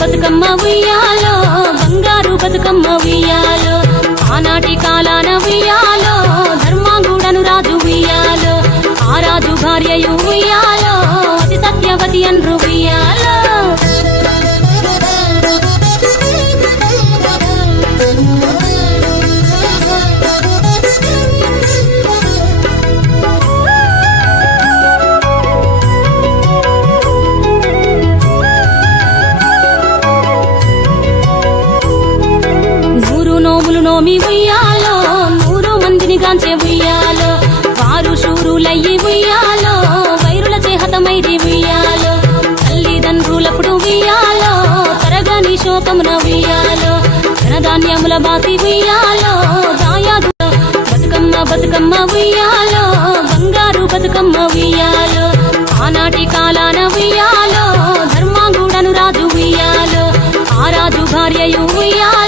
బతుకమ్మ ఉయ్యాలో బంగారు బతుకమ్మ ఉయ్యాలో ఆనాటి కాలాన ఉయ్యాలో ధర్మాంగుడను రాజు ఉయ్యాలో ఆ రాజు భార్యయు ఉయ్యాలో అతి సత్యవతి అన్రు ఉయ్యాలో నోమి ఉయ్యాలో 100 మందిని గాంచే ఉయ్యాలో వారు శూరులయ్యి ఉయ్యాలో వైరుల చేహతమైది ఉయ్యాలో తల్లిదండ్రులప్పుడు ఉయ్యాలో తరగని శోకమున ఉయ్యాలో ధనధాన్యముల బాసి ఉయ్యాలో దాయాదు బతుకమ్మ బతుకమ్మ ఉయ్యాలో బంగారు బతుకమ్మ ఉయ్యాలో ఆనాటి కాలాన ఉయ్యాలో ధర్మాంగుడను రాజు ఉయ్యాలో ఆ రాజు భార్యయు ఉయ్యాలో